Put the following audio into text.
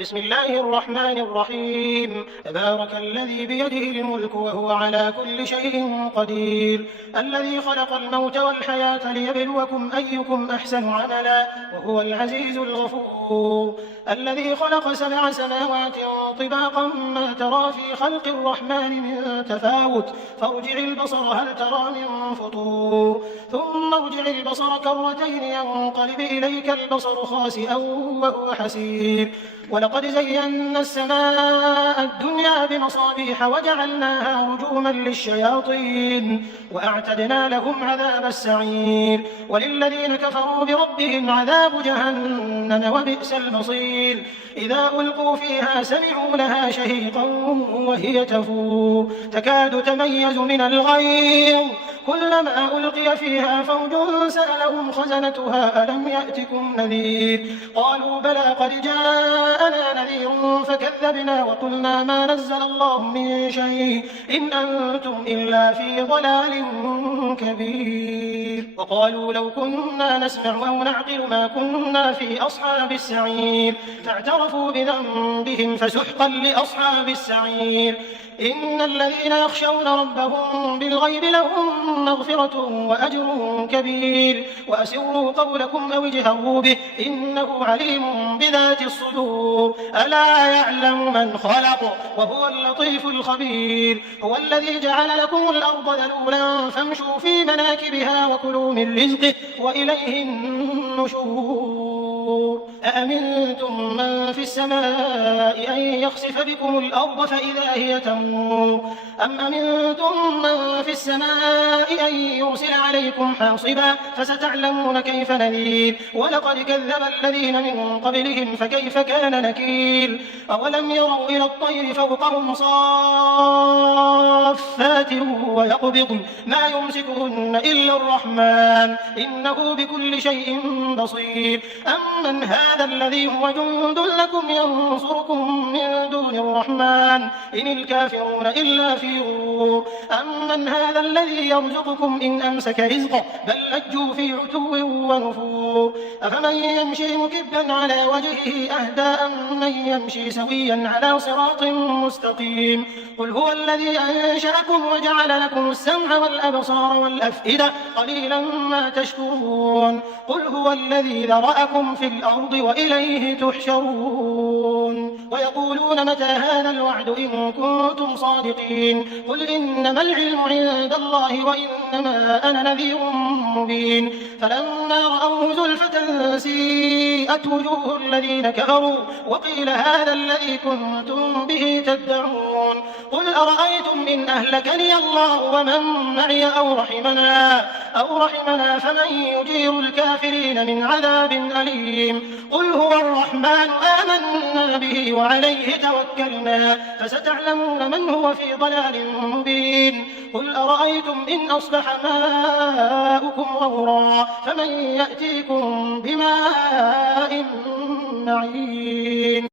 بسم الله الرحمن الرحيم. تبارك الذي بيده الملك وهو على كل شيء قدير، الذي خلق الموت والحياة ليبلوكم أيكم أحسن عملا وهو العزيز الغفور، الذي خلق 7 سماوات طباقا ما ترى في خلق الرحمن من تفاوت، فارجع البصر هل ترى من فطور، ثم ارجع البصر كرتين ينقلب إليك البصر خاسئا وهو حسير. ولقد زينا السماء الدنيا بمصابيح وجعلناها رجوما للشياطين وأعتدنا لهم عذاب السعير، وللذين كفروا بربهم عذاب جهنم وبئس المصير. إذا ألقوا فيها سمعوا لها شهيقا وهي تفور تكاد تميز من الغيظ، كلما ألقي فيها فوج سألهم خزنتها ألم يأتكم نذير، قالوا بلى قد جاءنا نذير فكذبنا وقلنا ما نزل الله من شيء إن أنتم إلا في ضلال كبير. وقالوا لو كنا نسمع أو نعقل ما كنا في أصحاب السعير، فاعترفوا بذنبهم فسحقا لأصحاب السعير. إن الذين يخشون ربهم بالغيب لهم مغفرة وأجر كبير، وأسروا قولكم أو اجهروا به إنه عليم بذات الصدور، ألا يعلم من خلق وهو اللطيف الخبير. هو الذي جعل لكم الأرض ذلولا فامشوا في مناكبها وكلوا من رزقه وإليه النشور. أأمنتم من في السماء أن يخسف بكم الأرض فإذا هي تمور، أم أمنتم من في السماء أن يرسل عليكم حاصبا فستعلمون كيف نذير. ولقد كذب الذين من قبلهم فكيف كان نكير. أولم يروا إلى الطير فوقهم صافات ويقبضن ما يمسكهن إلا الرحمن إنه بكل شيء بصير. أمن هذا الذي هو جند لكم ينصركم من دون الرحمن إن الكافرون إلا في غرور. أمن هذا الذي يرزقكم إن أمسك رزقه بل لجوا في عتو ونفور. أفمن يمشي مكبا على وجهه أهدى أم من يمشي سويا على صراط مستقيم. قل هو الذي أنشأكم وجعل لكم السمع والأبصار والأفئدة قليلا ما تشكرون. قل هو الذي ذرأكم في الأرض وإليه تحشرون. ويقولون متى هذا الوعد إن كنتم صادقين. قل إنما العلم عند الله وإنما أنا نذير مبين. فلما رأوه زلفة سيئت وجوه الذين كفروا وقيل هذا الذي كنتم به تدعون. قل أرأيتم إن أهلكني الله ومن معي أو رحمنا فمن يجير الكافرين من عذاب أليم. قل هو الرحمن آمنا به وعليه توكلنا فستعلمون من هو في ضلال مبين. قل أرأيتم إن أصبح ماؤكم غورا فمن يأتيكم بماء معين.